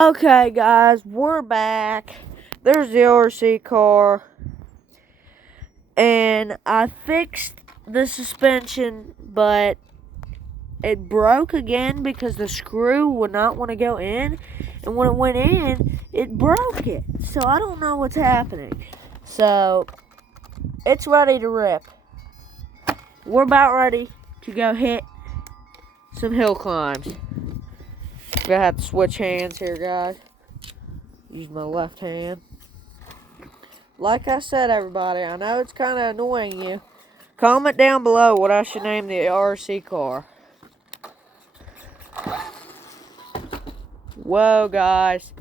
Okay, guys, we're back. There's the RC car, and I fixed the suspension, but it broke again because the screw would not want to go in, and when it went in, it broke it. So I don't know what's happening. So it's ready to rip. We're about ready to go hit some hill climbs. Gonna have to switch hands here, guys. Use my left hand. Like I said, everybody, I know it's kind of annoying you. Comment down below what I should name the RC car. Whoa, guys.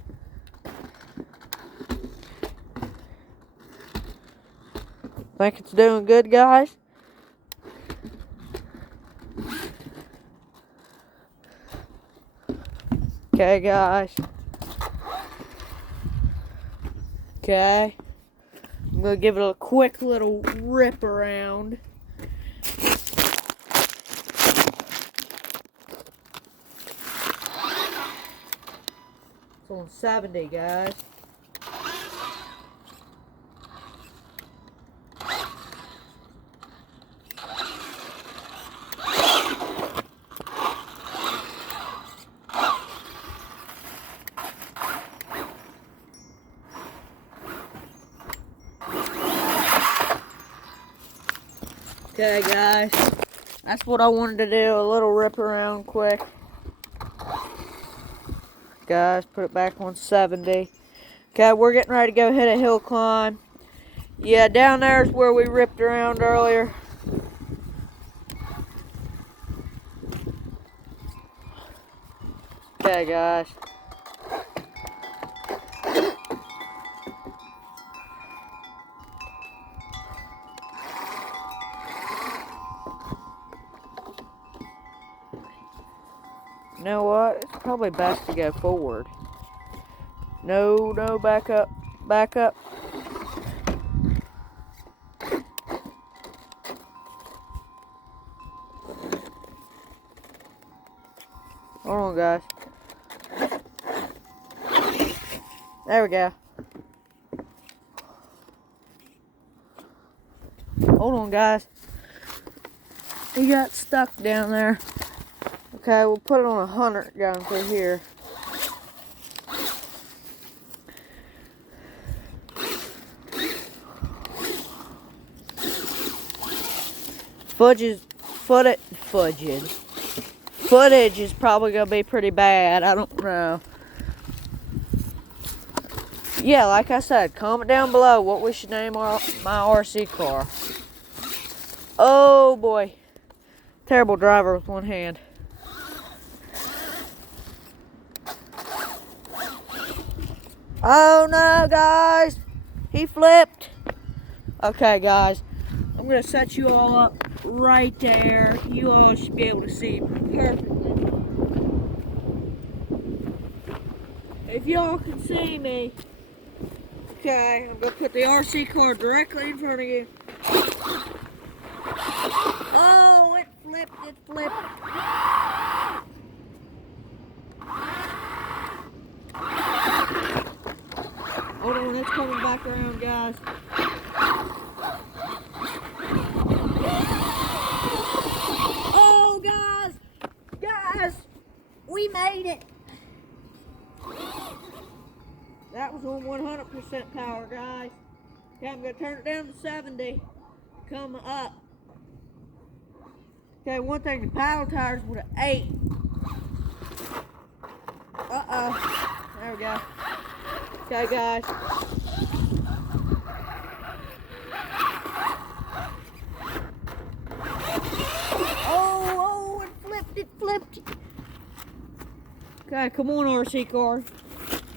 Think it's doing good, guys? Okay, guys. Okay. I'm going to give it a quick little rip around. It's on 70, guys. Okay, guys. That's what I wanted to do, a little rip around quick. Guys, put it back on 70. Okay, we're getting ready to go hit a hill climb. Yeah, down there is where we ripped around earlier. Okay, guys. You know what? It's probably best to go forward. No, back up. Back up. Hold on, guys. There we go. Hold on, guys. We got stuck down there. Okay, we'll put it on 100 down through here. Footage is probably gonna be pretty bad. I don't know. Yeah, like I said, comment down below what we should name my RC car. Oh boy, terrible driver with one hand. Oh no, guys, he flipped. Okay, guys, I'm gonna set you all up right there. You all should be able to see perfectly. If y'all can see me, okay, I'm gonna put the RC car directly in front of you. Oh, it flipped. Hold on, it's coming back around, guys. Oh, guys, we made it. That was on 100% power, guys. Okay, I'm gonna turn it down to 70. Come up. Okay, one thing, the paddle tires would have 8. Uh-oh. There we go. Okay, guys. Oh, it flipped. Okay, come on, RC car.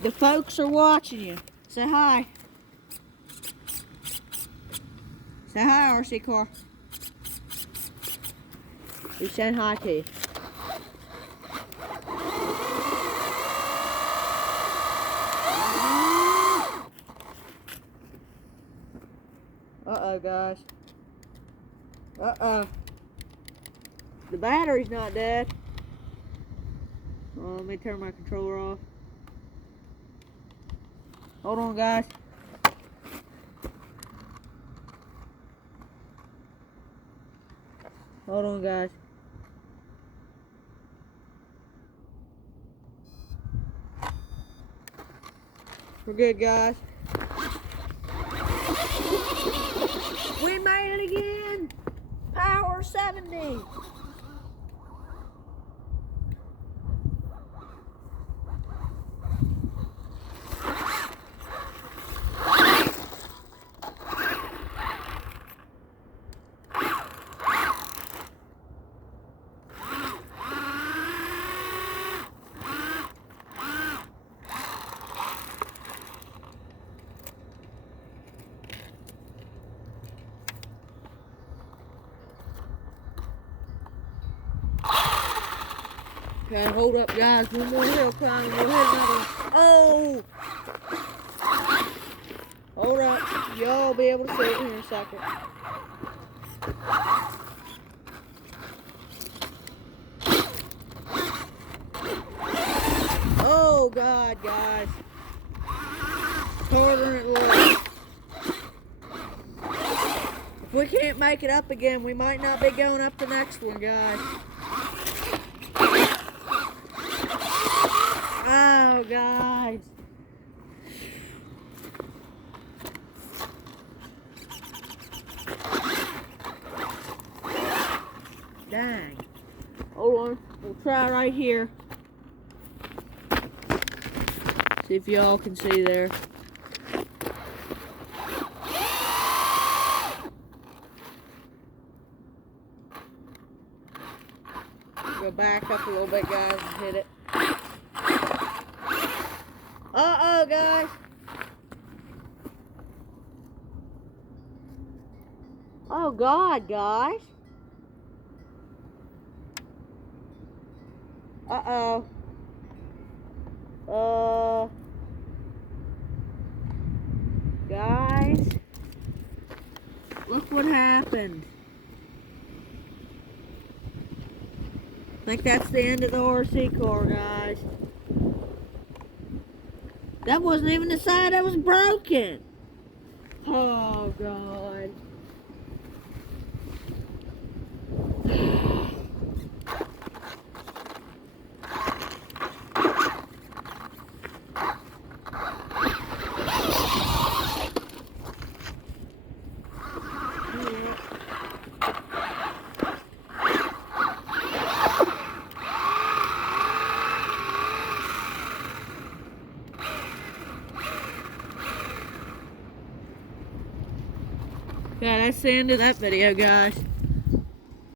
The folks are watching you. Say hi. Say hi, RC car. We said hi to you. Uh-oh, guys. Uh-oh. The battery's not dead. Oh, let me turn my controller off. Hold on, guys. Hold on, guys. We're good, guys. We made it again! Power 70! Okay, hold up, guys. One more hill climb and we'll hit another one. Oh! Hold up. Y'all be able to see it here in a second. Oh, God, guys. It's harder than it looks. If we can't make it up again, we might not be going up the next one, guys. Oh, guys. Dang. Hold on. We'll try right here. See if y'all can see there. Go back up a little bit, guys, and hit it. Uh-oh, guys. Oh, God, guys. Uh-oh. Guys. Look what happened. I think that's the end of the RC car, guys. That wasn't even the side that was broken. Oh, God. Yeah, that's the end of that video, guys.